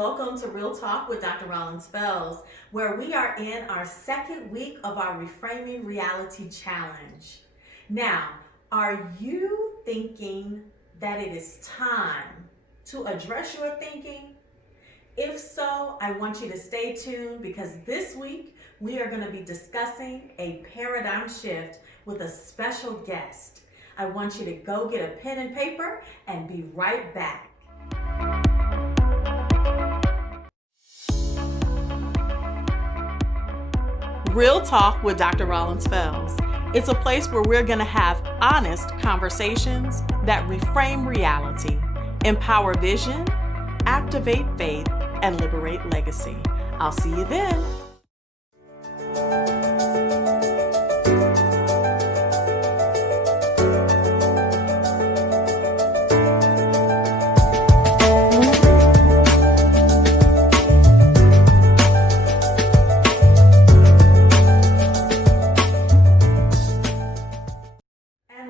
welcome to Real Talk with Dr. Rollins-Fells, where we are in our second week of our Reframing Reality Challenge. Now, are you thinking that it is time to address your thinking? If so, I want you to stay tuned because this week we are going to be discussing a paradigm shift with a special guest. I want you to go get a pen and paper and be right back. Real Talk with Dr. Rollins-Fells. It's a place where we're going to have honest conversations that reframe reality, empower vision, activate faith, and liberate legacy. I'll see you then.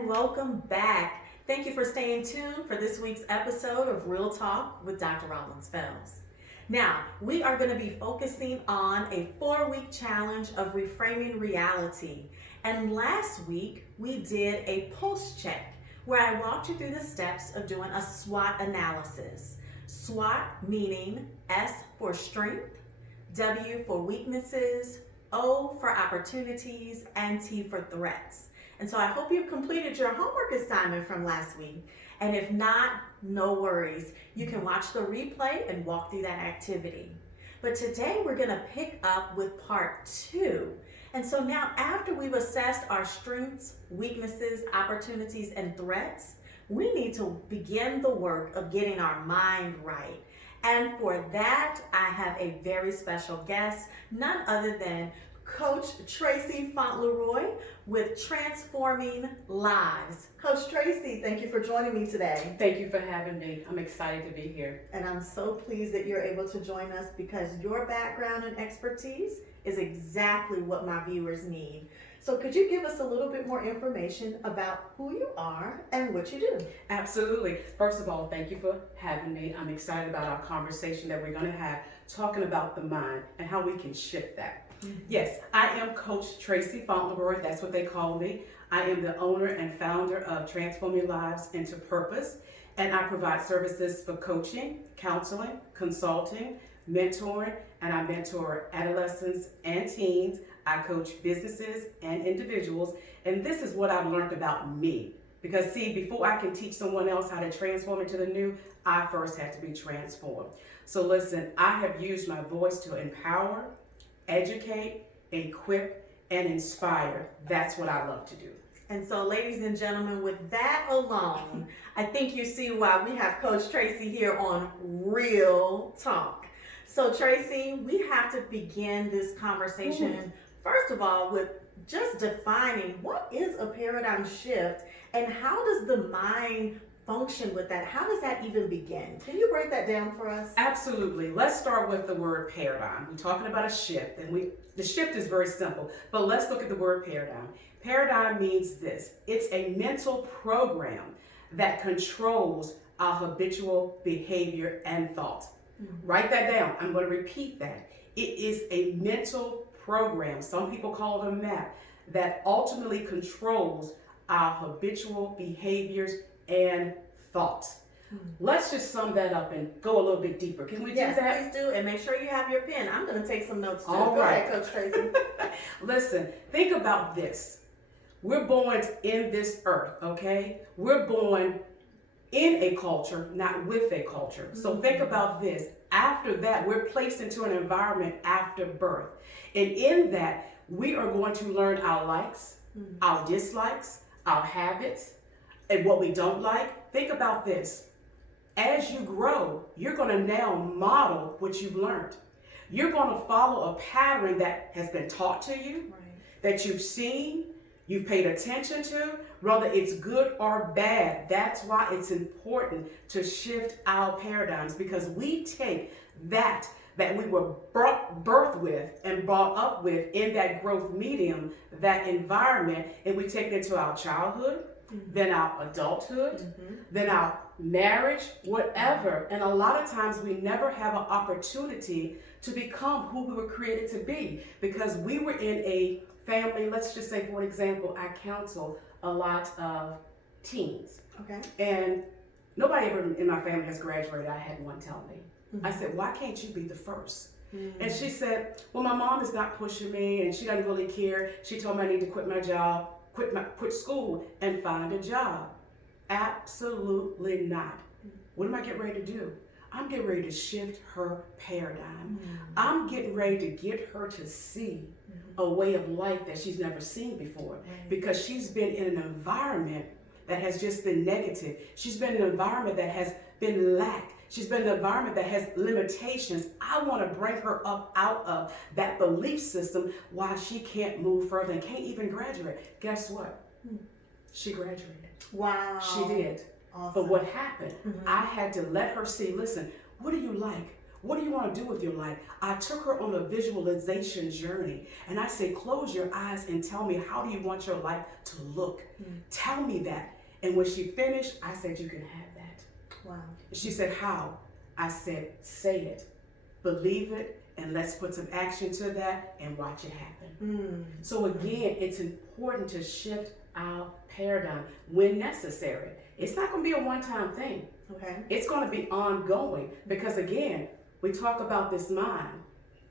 Welcome back. Thank you for staying tuned for this week's episode of Real Talk with Dr. Rollins-Fells. Now, we are going to be focusing on a 4-week challenge of reframing reality. And last week, we did a pulse check where I walked you through the steps of doing a SWOT analysis. SWOT meaning S for strength, W for weaknesses, O for opportunities, and T for threats. And so I hope you've completed your homework assignment from last week. And if not, no worries. You can watch the replay and walk through that activity. But today we're gonna pick up with part 2. And so now after we've assessed our strengths, weaknesses, opportunities, and threats, we need to begin the work of getting our mind right. And for that, I have a very special guest, none other than Coach Tracey Fauntleroy with Transforming Lives. Coach Tracey, thank you for joining me today. Thank you for having me. I'm excited to be here. And I'm so pleased that you're able to join us because your background and expertise is exactly what my viewers need. So could you give us a little bit more information about who you are and what you do? Absolutely. First of all, thank you for having me. I'm excited about our conversation that we're going to have, talking about the mind and how we can shift that. Yes, I am Coach Tracey Fauntleroy. That's what they call me. I am the owner and founder of Transforming Lives into Purpose, and I provide services for coaching, counseling, consulting, mentoring, and I mentor adolescents and teens. I coach businesses and individuals, and this is what I've learned about me. Because see, before I can teach someone else how to transform into the new, I first had to be transformed. So listen, I have used my voice to empower, educate, equip, and inspire. That's what I love to do. And so, ladies and gentlemen, with that alone, I think you see why we have Coach Tracey here on Real Talk. So, Tracey, we have to begin this conversation, first of all, with just defining what is a paradigm shift and how does the mind function with that? How does that even begin? Can you break that down for us? Absolutely. Let's start with the word paradigm. We're talking about a shift, and the shift is very simple, but let's look at the word paradigm. Paradigm means this. It's a mental program that controls our habitual behavior and thought. Write that down. I'm going to repeat that. It is a mental program, some people call it a map, that ultimately controls our habitual behaviors and thoughts. Let's just sum that up and go a little bit deeper. Can we do that? Yes, please do. And make sure you have your pen. I'm going to take some notes too. All Go right. ahead, Coach Tracey. Listen, think about this. We're born in this earth, okay? We're born in a culture, not with a culture. So think about this. After that, we're placed into an environment after birth. And in that, we are going to learn our likes, our dislikes, our habits, and what we don't like. Think about this. As you grow, you're going to now model what you've learned. You're going to follow a pattern that has been taught to you, that you've seen, you've paid attention to, whether it's good or bad. That's why it's important to shift our paradigms, because we take that we were birthed with and brought up with in that growth medium, that environment, and we take it into our childhood, then our adulthood, then our marriage, whatever. And a lot of times we never have an opportunity to become who we were created to be because we were in a family. Let's just say, for example, I counsel a lot of teens. Okay. And nobody ever in my family has graduated. I had one tell me. I said, why can't you be the first? And she said, well, my mom is not pushing me and she doesn't really care. She told me I need to quit my job, quit school and find a job. Absolutely not. What am I getting ready to do? I'm getting ready to shift her paradigm. I'm getting ready to get her to see a way of life that she's never seen before because she's been in an environment that has just been negative. She's been in an environment that has been lack. She's been in an environment that has limitations. I want to bring her up out of that belief system why she can't move further and can't even graduate. Guess what? She graduated. Wow. She did. Awesome. But what happened? I had to let her see, listen, what do you like? What do you want to do with your life? I took her on a visualization journey and I said, close your eyes and tell me, how do you want your life to look? Tell me that. And when she finished, I said, you can have that. Wow. She said, how? I said, say it, believe it, and let's put some action to that and watch it happen. So again, it's important to shift our paradigm when necessary. It's not going to be a one-time thing. Okay. It's going to be ongoing because again, we talk about this mind,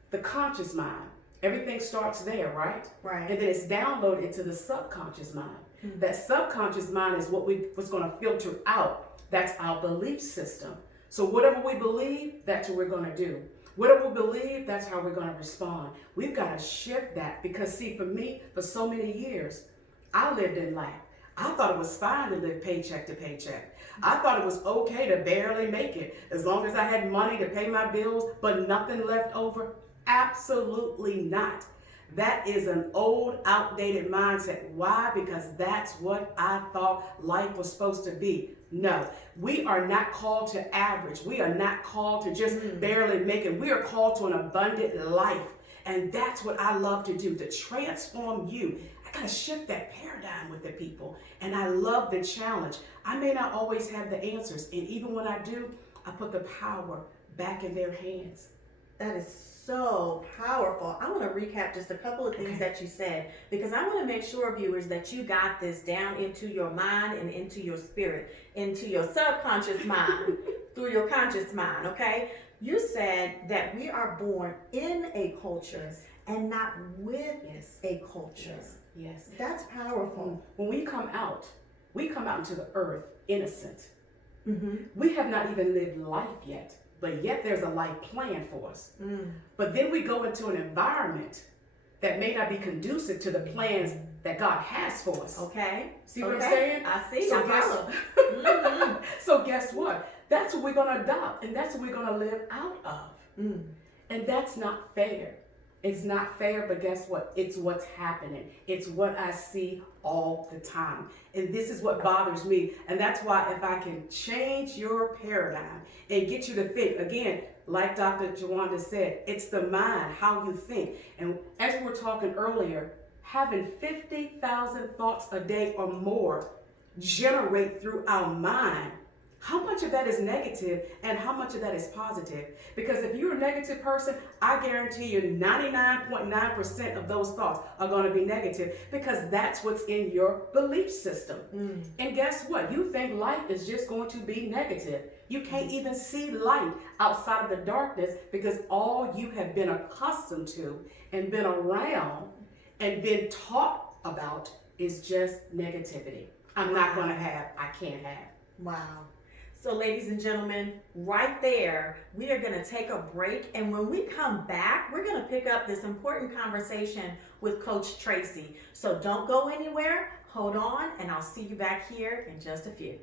the conscious mind. Everything starts there, right? Right. And then it's downloaded into the subconscious mind. That subconscious mind is what's going to filter out. That's our belief system. So whatever we believe, that's what we're going to do. Whatever we believe, that's how we're going to respond. We've got to shift that because see, for me, for so many years, I lived in lack. I thought it was fine to live paycheck to paycheck. I thought it was okay to barely make it as long as I had money to pay my bills, but nothing left over. Absolutely not. That is an old, outdated mindset. Why? Because that's what I thought life was supposed to be. No, we are not called to average. We are not called to just barely make it. We are called to an abundant life. And that's what I love to do, to transform you. I gotta shift that paradigm with the people. And I love the challenge. I may not always have the answers. And even when I do, I put the power back in their hands. That is so powerful. I want to recap just a couple of things that you said because I want to make sure, viewers, that you got this down into your mind and into your spirit, into your subconscious mind, through your conscious mind, okay? You said that we are born in a culture and not with a culture. Yes. That's powerful. When we come out into the earth innocent. We have not even lived life yet. But yet there's a life plan for us. But then we go into an environment that may not be conducive to the plans that God has for us. Okay. See what I'm saying? I see. So guess what? That's what we're going to adopt, and that's what we're going to live out of. And that's not fair. It's not fair, but guess what? It's what's happening. It's what I see all the time. And this is what bothers me. And that's why if I can change your paradigm and get you to think, again, like Dr. Jawanda said, it's the mind, how you think. And as we were talking earlier, having 50,000 thoughts a day or more generate through our mind. How much of that is negative and how much of that is positive? Because if you're a negative person, I guarantee you 99.9% of those thoughts are going to be negative because that's what's in your belief system. And guess what? You think life is just going to be negative. You can't even see light outside of the darkness because all you have been accustomed to and been around and been taught about is just negativity. I'm not going to have, I can't have. Wow. So ladies and gentlemen, right there, we are going to take a break. And when we come back, we're going to pick up this important conversation with Coach Tracey. So don't go anywhere. Hold on, and I'll see you back here in just a few.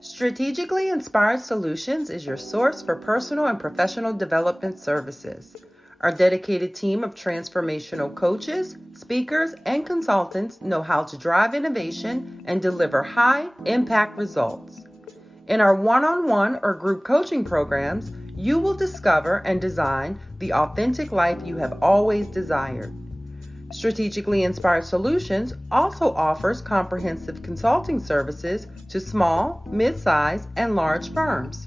Strategically Inspired Solutions is your source for personal and professional development services. Our dedicated team of transformational coaches, speakers, and consultants know how to drive innovation and deliver high-impact results. In our one-on-one or group coaching programs, you will discover and design the authentic life you have always desired. Strategically Inspired Solutions also offers comprehensive consulting services to small, mid-size, and large firms.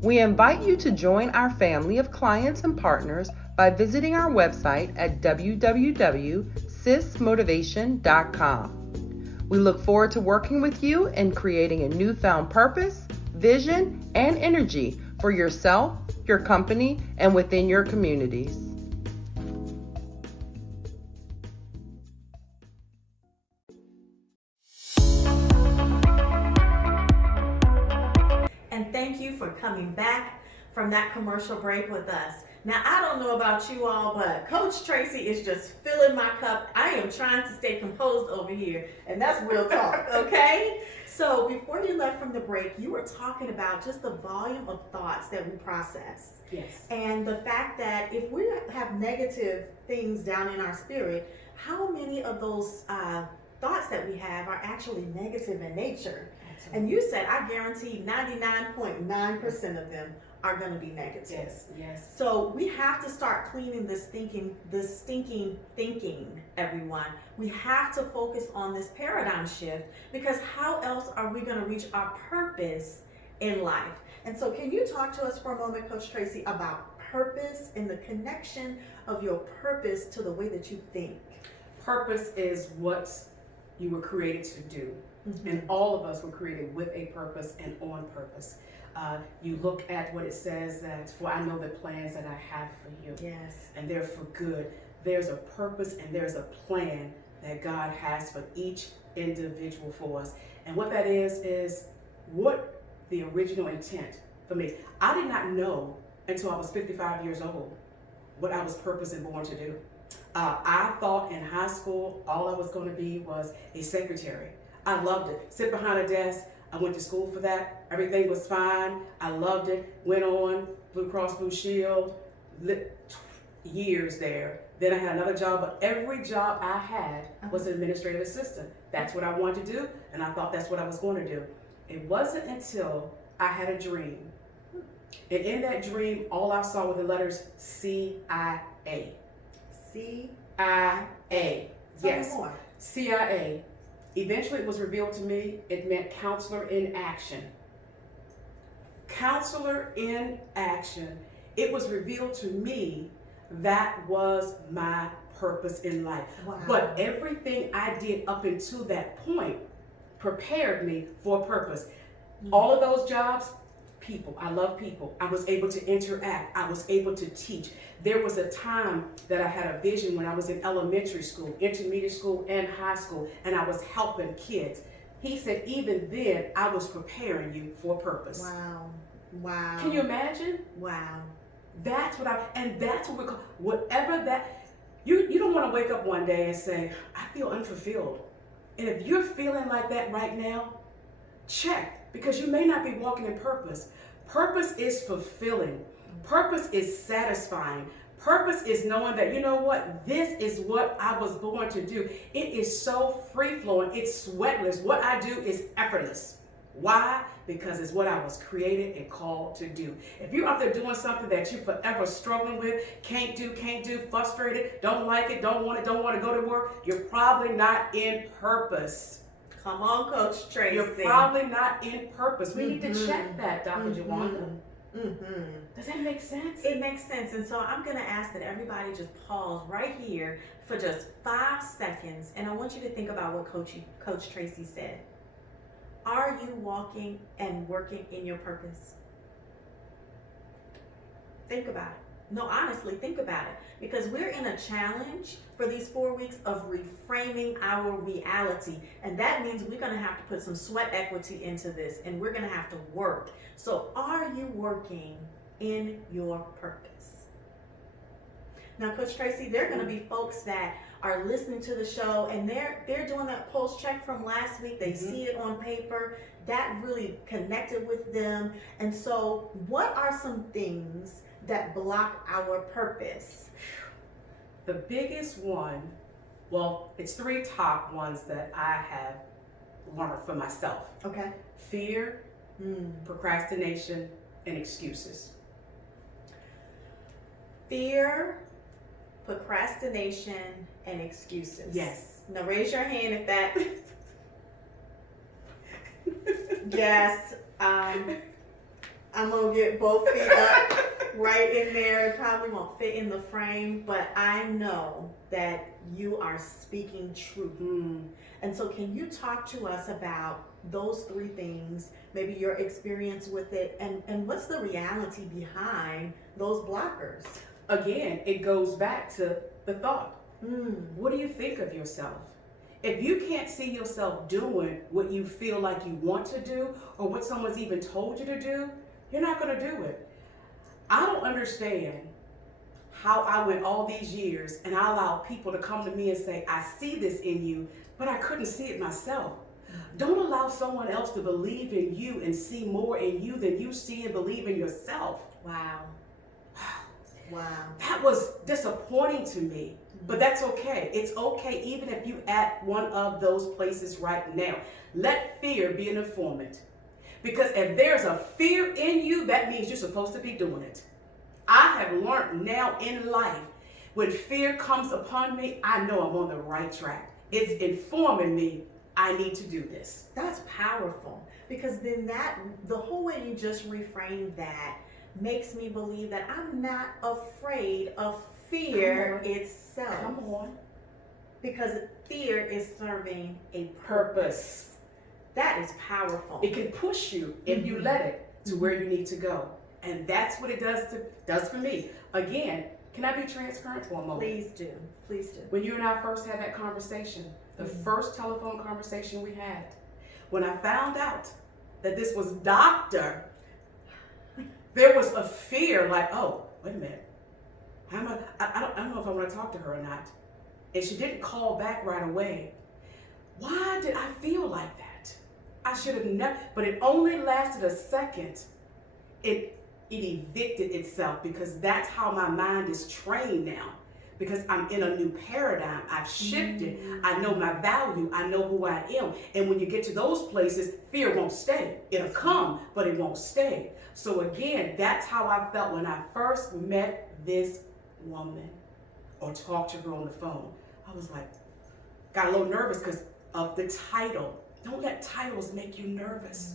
We invite you to join our family of clients and partners by visiting our website at www.sysmotivation.com. We look forward to working with you and creating a newfound purpose, vision, and energy for yourself, your company, and within your communities. And thank you for coming back from that commercial break with us. Now, I don't know about you all, but Coach Tracey is just filling my cup. I am trying to stay composed over here, and that's real talk, okay? So before you left from the break, you were talking about just the volume of thoughts that we process. Yes. And the fact that if we have negative things down in our spirit, how many of those thoughts that we have are actually negative in nature? And you said, I guarantee 99.9% of them are going to be negative. Yes, yes. So we have to start cleaning this stinking thinking, everyone. We have to focus on this paradigm shift, because how else are we going to reach our purpose in life? And so can you talk to us for a moment, Coach Tracey, about purpose and the connection of your purpose to the way that you think? Purpose is what you were created to do. Mm-hmm. And all of us were created with a purpose and on purpose. You look at what it says that, for I know the plans that I have for you. Yes. And they're for good. There's a purpose and there's a plan that God has for each individual for us. And what that is what the original intent for me. I did not know until I was 55 years old what I was purposed and born to do. I thought in high school all I was going to be was a secretary. I loved it. Sit behind a desk. I went to school for that. Everything was fine. I loved it. Went on Blue Cross Blue Shield, years there. Then I had another job, but every job I had was an administrative assistant. That's what I wanted to do, and I thought that's what I was going to do. It wasn't until I had a dream. And in that dream, all I saw were the letters CIA. CIA. Yes. CIA. Eventually it was revealed to me, it meant counselor in action. Counselor in action. It was revealed to me that was my purpose in life. Wow. But everything I did up until that point prepared me for purpose. Mm-hmm. All of those jobs, people. I love people. I was able to interact. I was able to teach. There was a time that I had a vision when I was in elementary school, intermediate school, and high school, and I was helping kids. He said, even then, I was preparing you for purpose. Wow. Wow. Can you imagine? Wow. That's what that's what we call, whatever that, you don't want to wake up one day and say, I feel unfulfilled. And if you're feeling like that right now, check, because you may not be walking in purpose. Purpose is fulfilling. Purpose is satisfying. Purpose is knowing that, you know what, this is what I was born to do. It is so free-flowing. It's sweatless. What I do is effortless. Why? Because it's what I was created and called to do. If you're out there doing something that you're forever struggling with, can't do, frustrated, don't like it, don't want to go to work, you're probably not in purpose. Come on, Coach Tracey. You're probably not in purpose. We need to check that, Dr. Jawanda. Does that make sense? It makes sense. And so I'm going to ask that everybody just pause right here for just 5 seconds. And I want you to think about what Coach Tracey said. Are you walking and working in your purpose? Think about it. No, honestly, think about it. Because we're in a challenge for these 4 weeks of reframing our reality. And that means we're going to have to put some sweat equity into this. And we're going to have to work. So are you working in your purpose? Now, Coach Tracey, there are going to be folks that are listening to the show and they're doing that pulse check from last week. They see it on paper. That really connected with them. And so what are some things that block our purpose? The biggest one, well, it's 3 top ones that I have learned for myself. Okay. Fear, procrastination, and excuses. fear, procrastination, and excuses. Yes. Now raise your hand if that. Yes. I'm gonna get both feet up right in there. It probably won't fit in the frame, but I know that you are speaking truth. And so can you talk to us about those three things, maybe your experience with it, and what's the reality behind those blockers? Again, it goes back to the thought. What do you think of yourself? If you can't see yourself doing what you feel like you want to do or what someone's even told you to do, you're not going to do it. I don't understand how I went all these years and I allowed people to come to me and say, I see this in you, but I couldn't see it myself. Don't allow someone else to believe in you and see more in you than you see and believe in yourself. Wow. Wow. That was disappointing to me, but that's okay. It's okay even if you at one of those places right now. Let fear be an informant. Because if there's a fear in you, that means you're supposed to be doing it. I have learned now in life, when fear comes upon me, I know I'm on the right track. It's informing me I need to do this. That's powerful, because then the whole way you just reframed that makes me believe that I'm not afraid of fear itself. Come on. Because fear is serving a Purpose. That is powerful. It can push you if you let it to where you need to go. And that's what it does for me. Again, can I be transparent for a moment? Please do. Please do. When you and I first had that conversation, the first telephone conversation we had, when I found out that this was doctor, there was a fear like, oh, wait a minute. I don't know if I want to talk to her or not. And she didn't call back right away. Why did I feel like that? I should have never, but it only lasted a second. It evicted itself because that's how my mind is trained now. Because I'm in a new paradigm. I've shifted. I know my value. I know who I am. And when you get to those places, fear won't stay. It'll come, but it won't stay. So again, that's how I felt when I first met this woman or talked to her on the phone. I was like, got a little nervous because of the title. Don't let titles make you nervous.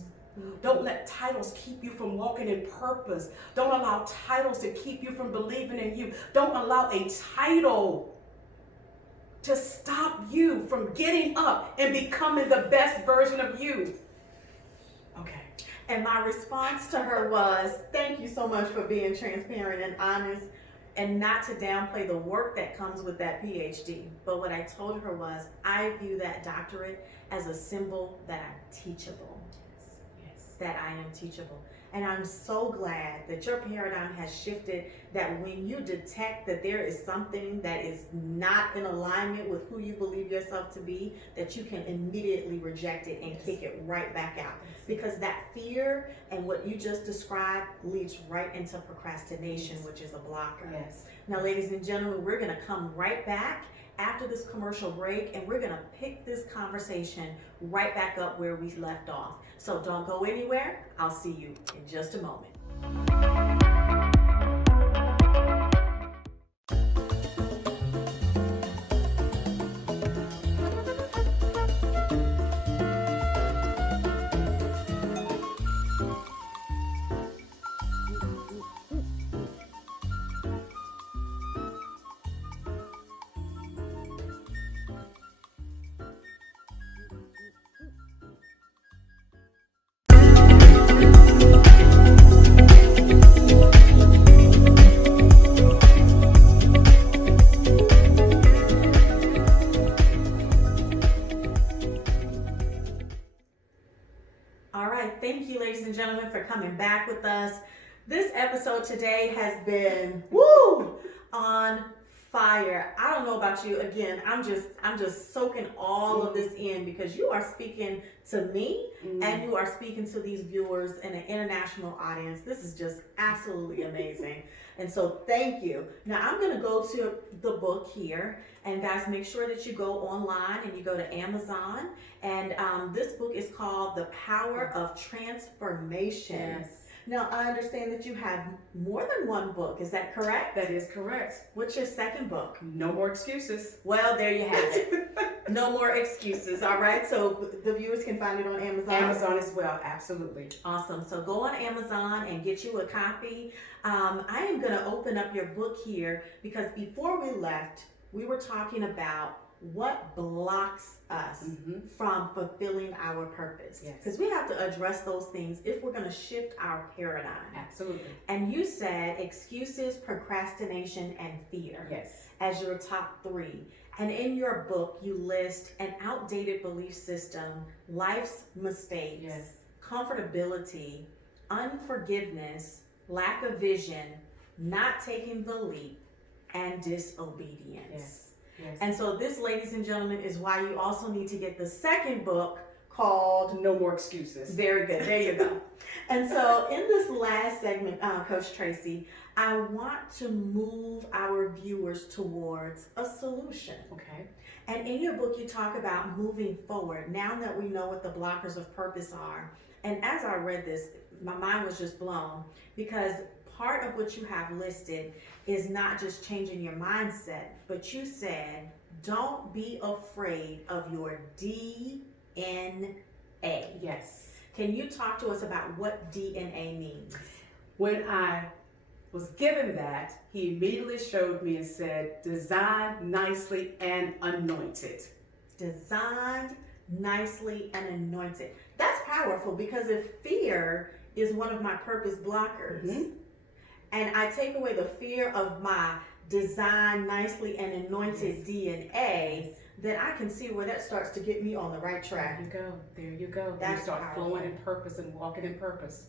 Don't let titles keep you from walking in purpose. Don't allow titles to keep you from believing in you. Don't allow a title to stop you from getting up and becoming the best version of you. Okay. And my response to her was, thank you so much for being transparent and honest, and not to downplay the work that comes with that PhD. But what I told her was, I view that doctorate as a symbol that I'm teachable. Yes. That I am teachable. And I'm so glad that your paradigm has shifted, that when you detect that there is something that is not in alignment with who you believe yourself to be, that you can immediately reject it and kick it right back out. Because that fear and what you just described leads right into procrastination, which is a blocker. Yes. Now, ladies and gentlemen, we're going to come right back after this commercial break, and we're going to pick this conversation right back up where we left off. So don't go anywhere. I'll see you in just a moment. Thank you, ladies and gentlemen, for coming back with us. This episode today has been on fire. I don't know about you. Again, I'm just soaking all of this in, because you are speaking to me and you are speaking to these viewers and an international audience. This is just absolutely amazing. And so thank you. Now I'm going to go to the book here, and guys, make sure that you go online and you go to Amazon. And this book is called The Power of Transformation. Yes. Now, I understand that you have more than one book. Is that correct? That is correct. What's your second book? No more excuses. Well, there you have it. No more excuses. All right. So the viewers can find it on Amazon. Amazon as well, absolutely. Awesome. So go on Amazon and get you a copy. I am going to open up your book here because before we left, we were talking about what blocks us from fulfilling our purpose. Yes. Because we have to address those things if we're going to shift our paradigm. Absolutely. And you said excuses, procrastination, and fear Yes. as your top 3. And in your book, you list an outdated belief system, life's mistakes, Yes. comfortability, unforgiveness, lack of vision, not taking the leap, and disobedience. Yes. Yes. And so this, ladies and gentlemen, is why you also need to get the second book called No More Excuses. Very good. There you go. And so in this last segment, Coach Tracey, I want to move our viewers towards a solution. Okay. And in your book, you talk about moving forward now that we know what the blockers of purpose are. And as I read this, my mind was just blown because part of what you have listed is not just changing your mindset, but you said, don't be afraid of your DNA. Yes. Can you talk to us about what DNA means? When I was given that, he immediately showed me and said, designed nicely and anointed. Designed nicely and anointed. That's powerful because if fear is one of my purpose blockers, and I take away the fear of my designed nicely and anointed DNA, then I can see where that starts to get me on the right track. There you go. There you go. That's you start powerful. flowing in purpose and walking in purpose.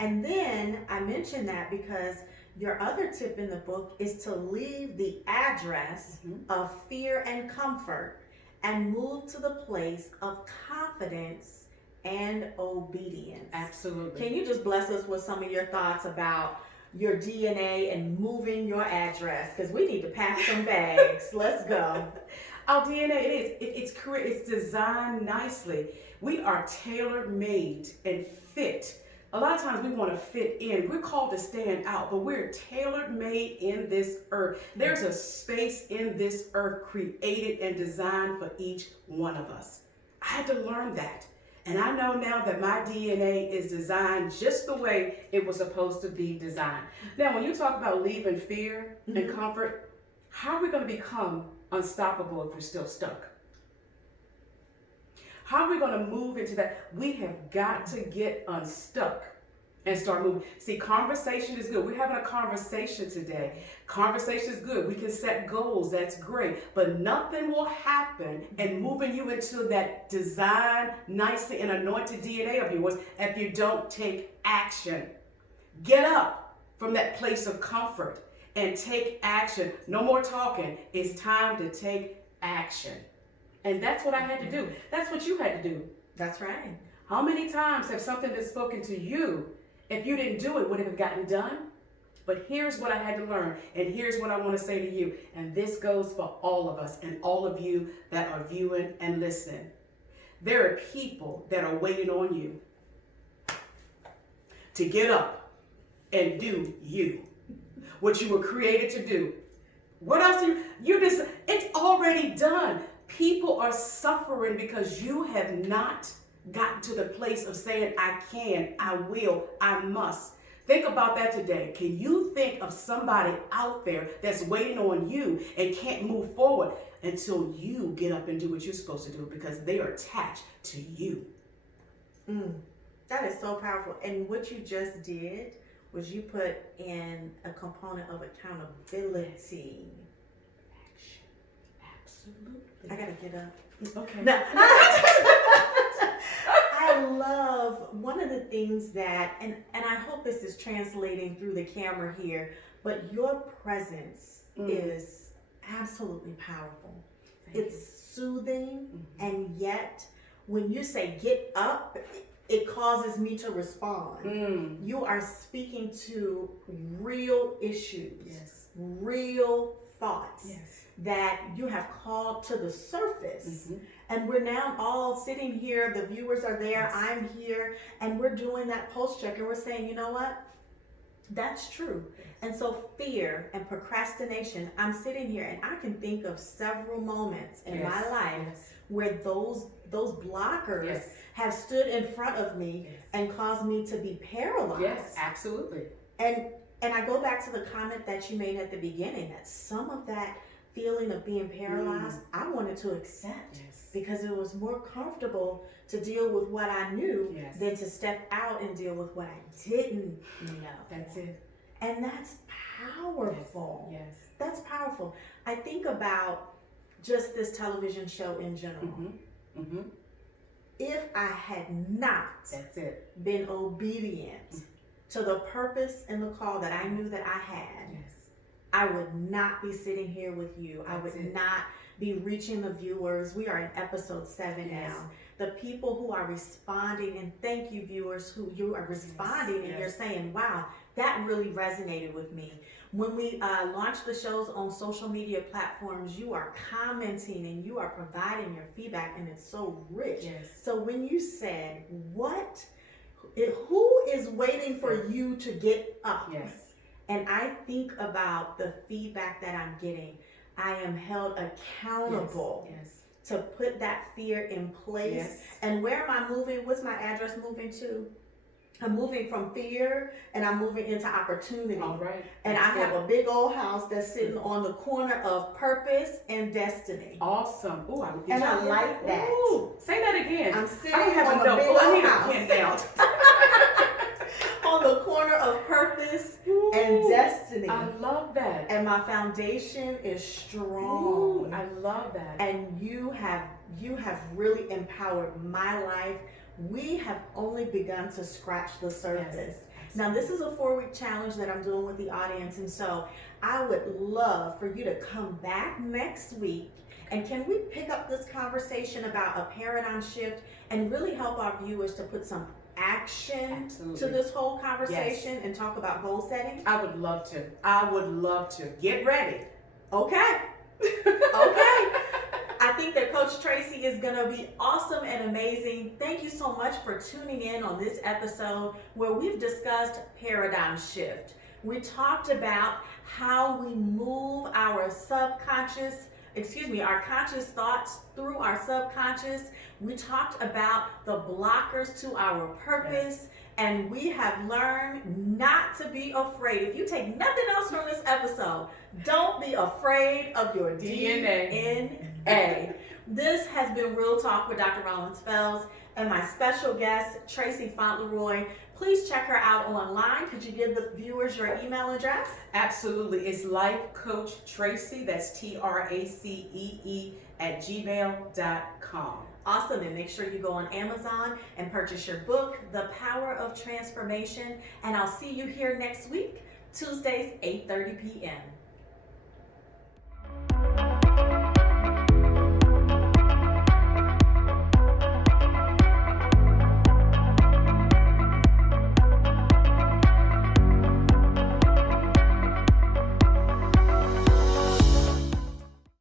And then I mentioned that because your other tip in the book is to leave the address of fear and comfort and move to the place of confidence and obedience. Absolutely. Can you just bless us with some of your thoughts about your DNA and moving your address? Because we need to pack some bags. Let's go. Our DNA, it's designed nicely. We are tailor-made and fit. A lot of times we want to fit in. We're called to stand out, but we're tailor-made in this earth. There's a space in this earth created and designed for each one of us. I had to learn that. And I know now that my DNA is designed just the way it was supposed to be designed. Now, when you talk about leaving fear and comfort, how are we going to become unstoppable if we're still stuck? How are we going to move into that? We have got to get unstuck and start moving. See, conversation is good. We're having a conversation today. Conversation is good. We can set goals. That's great. But nothing will happen in moving you into that designed, nicely and anointed DNA of yours if you don't take action. Get up from that place of comfort and take action. No more talking. It's time to take action. And that's what I had to do. That's what you had to do. That's right. How many times have something been spoken to you? If you didn't do it, would it have gotten done? But here's what I had to learn, and here's what I want to say to you. And this goes for all of us and all of you that are viewing and listening. There are people that are waiting on you to get up and do you. What you were created to do. What else it's already done. People are suffering because you have not gotten to the place of saying, I can, I will, I must. Think about that today. Can you think of somebody out there that's waiting on you and can't move forward until you get up and do what you're supposed to do because they are attached to you? That is so powerful. And what you just did was you put in a component of accountability. Action. Absolutely. I gotta get up. Okay. No. I love one of the things that, and I hope this is translating through the camera here, but your presence is absolutely powerful. It's soothing, and yet when you say get up, it causes me to respond. You are speaking to real issues, real thoughts Yes. that you have called to the surface. Mhm. And we're now all sitting here, the viewers are there, Yes. I'm here, and we're doing that pulse check and we're saying, you know what? That's true. And so fear and procrastination, I'm sitting here and I can think of several moments in Yes. my life Yes. where those blockers Yes. have stood in front of me Yes. and caused me to be paralyzed. Yes, absolutely. And I go back to the comment that you made at the beginning that some of that feeling of being paralyzed, I wanted to accept Yes. because it was more comfortable to deal with what I knew Yes. than to step out and deal with what I didn't know. That's it. And that's powerful. Yes. That's powerful. I think about just this television show in general. Mm-hmm. Mm-hmm. If I had not That's it. been obedient to the purpose and the call that I knew that I had, Yes. I would not be sitting here with you. I would That's it. not be reaching the viewers. We are in episode 7 Yes. now. The people who are responding, and thank you viewers who you are responding and Yes. you're saying, wow, that really resonated with me. When we launch the shows on social media platforms, you are commenting and you are providing your feedback and it's so rich. Yes. So when you said, who is waiting for you to get up? Yes. And I think about the feedback that I'm getting. I am held accountable Yes. to put that fear in place. Yes. And where am I moving? What's my address moving to? I'm moving from fear and I'm moving into opportunity. All right. And I have a big old house that's sitting on the corner of purpose and destiny. Awesome. Ooh, I And I like that. Ooh, say that again. I'm sitting I have on a a note. big Oh, I old need house. a pen down. On the corner of purpose Ooh, and destiny. I love that. And my foundation is strong. Ooh, I love that. And you have really empowered my life. We have only begun to scratch the surface. Yes, Now this is a 4-week challenge that I'm doing with the audience, and so I would love for you to come back next week, and can we pick up this conversation about a paradigm shift and really help our viewers to put some action Absolutely. to this whole conversation and talk about goal setting? I would love to. I would love to. Get ready. Okay. Okay. I think that Coach Tracey is going to be awesome and amazing. Thank you so much for tuning in on this episode where we've discussed paradigm shift. We talked about how we move our conscious thoughts through our subconscious. We talked about the blockers to our purpose. And we have learned not to be afraid. If you take nothing else from this episode, don't be afraid of your DNA. This has been Real Talk with Dr. Rollins-Fells and my special guest, Tracey Fauntleroy. Please check her out online. Could you give the viewers your email address? Absolutely. It's Life Coach Tracey. That's TRACEE @gmail.com. Awesome, and make sure you go on Amazon and purchase your book, The Power of Transformation. And I'll see you here next week, Tuesdays, 8:30 p.m.